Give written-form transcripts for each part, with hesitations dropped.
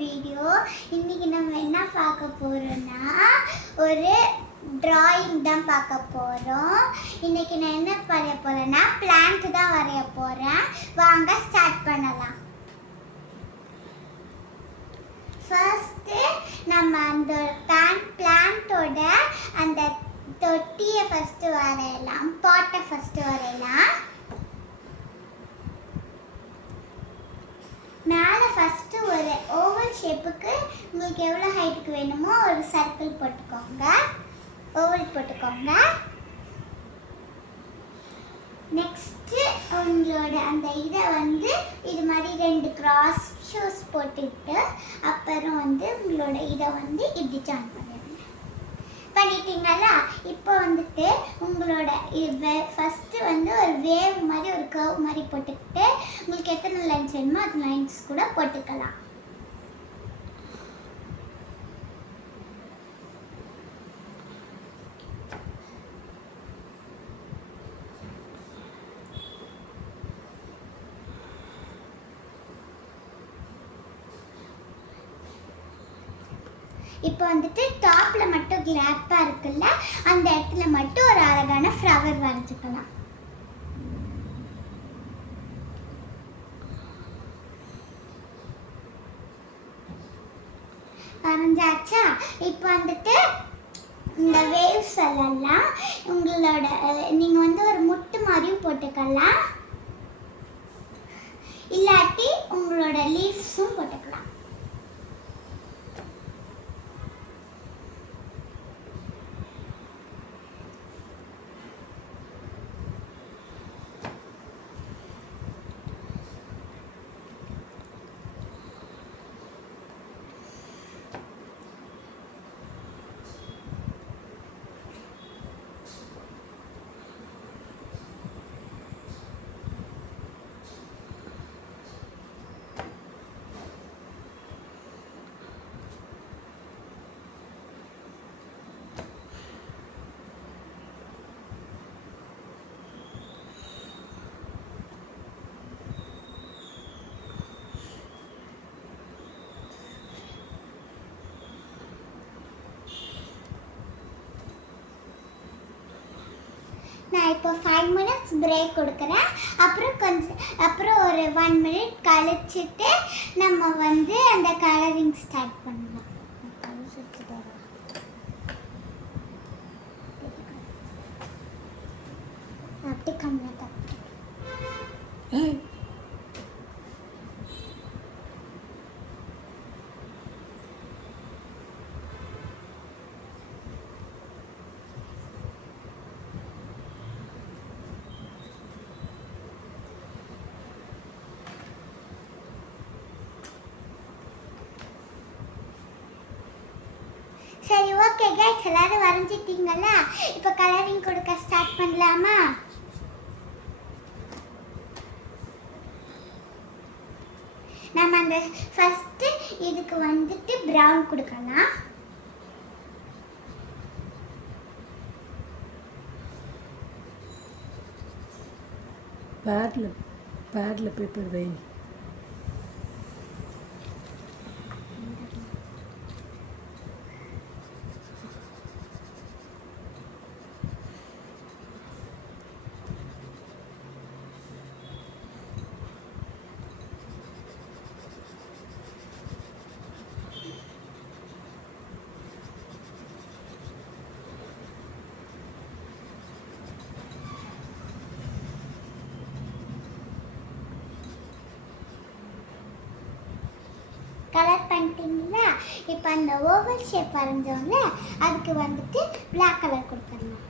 Video. இன்னைக்கு நம்ம என்ன பார்க்க போறோம்னா ஒரு டிராயிங் தான் பார்க்க போறோம். இன்னைக்கு நான் என்ன வரைய போறேன்னா பிளான்ட் தான் வரைய போறேன். வாங்க ஸ்டார்ட் பண்ணலாம். ஃபர்ஸ்ட் நம்ம அந்த பிளான்ட்டோட அந்த தொட்டியை ஃபர்ஸ்ட் வரையலாம். பாட்டை ஃபர்ஸ்ட் வரையலாம். மேலே ஃபஸ்ட்டு ஒரு ஓவல் ஷேப்புக்கு உங்களுக்கு எவ்வளோ ஹைட்டுக்கு வேணுமோ ஒரு சர்க்கிள் போட்டுக்கோங்க, ஓவல் போட்டுக்கோங்க. நெக்ஸ்ட்டு உங்களோட அந்த இதை இது மாதிரி 2 கிராஸ் ஷூஸ் போட்டுட்டு அப்புறம் உங்களோட இதை இப்படி ஜாயின் பண்ணிட்டீங்களா? இப்போ உங்களோட ஃபஸ்ட்டு ஒரு வேவ் மாதிரி ஒரு கர்வ் மாதிரி போட்டுக்கிட்டு உங்களுக்கு எத்தனை லைன்ஸ் வேணுமோ அது லைன்ஸ் கூட போட்டுக்கலாம். இப்போ டாப்பில் மட்டும் கிளாப்பாக இருக்குல்ல, அந்த இடத்துல மட்டும் ஒரு அழகான ஃப்ளவர் வரைஞ்சிக்கலாம். வரைஞ்சாச்சா? இப்போ இந்த வேவ்ஸ் எல்லாம் உங்களோட நீங்கள் ஒரு முட்டு மாதிரியும் போட்டுக்கலாம், இல்லாட்டி உங்களோட லீவ்ஸும் போட்டுக்கலாம். நான் இப்போ 5 minutes பிரேக் கொடுக்குறேன். அப்புறம் ஒரு 1 minute கழிச்சிட்டு நம்ம அந்த கலரிங் ஸ்டார்ட் பண்ணலாம். அப்படி கம்மியாக சரி, ஓகே கைஸ், எல்லாரும் வரைஞ்சிட்டீங்களா? இப்போ கலரிங் கொடுக்க ஸ்டார்ட் பண்ணலாமா? நம்ம அந்த ஃபர்ஸ்ட் இதுக்கு ப்ரௌன் கொடுக்கலாம். பேட்ல பேப்பர் வை. கலர் பண்ணிட்டீங்களா? இப்போ அந்த ஓவல் ஷேப் வரைஞ்சோம்ல, அதுக்கு பிளாக் கலர் கொடுத்துடலாம்.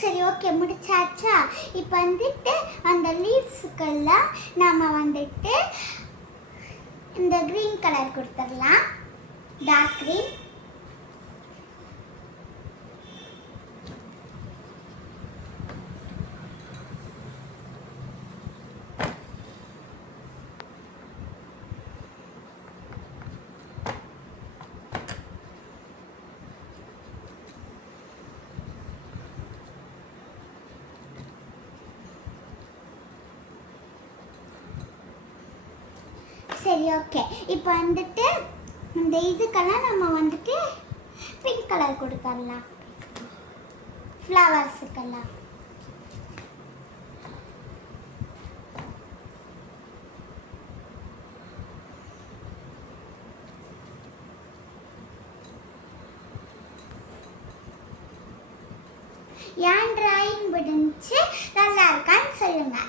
சரி, ஓகே, முடிச்சாச்சா? இப்போ அந்த லீவ்ஸுக்கெல்லாம் நாம் இந்த க்ரீன் கலர் கொடுத்துடலாம், டார்க் க்ரீன். சரி ஓகே. இப்போ வந்துட்டு இந்த இதுக்கெல்லாம் நம்ம வந்துட்டு பிங்க் கலர் கொடுத்துடலாம். ஃப்ளவர்ஸுக்கெல்லாம் என் டிராயிங் முடிஞ்சு நல்லா இருக்கான்னு சொல்லுங்கள்.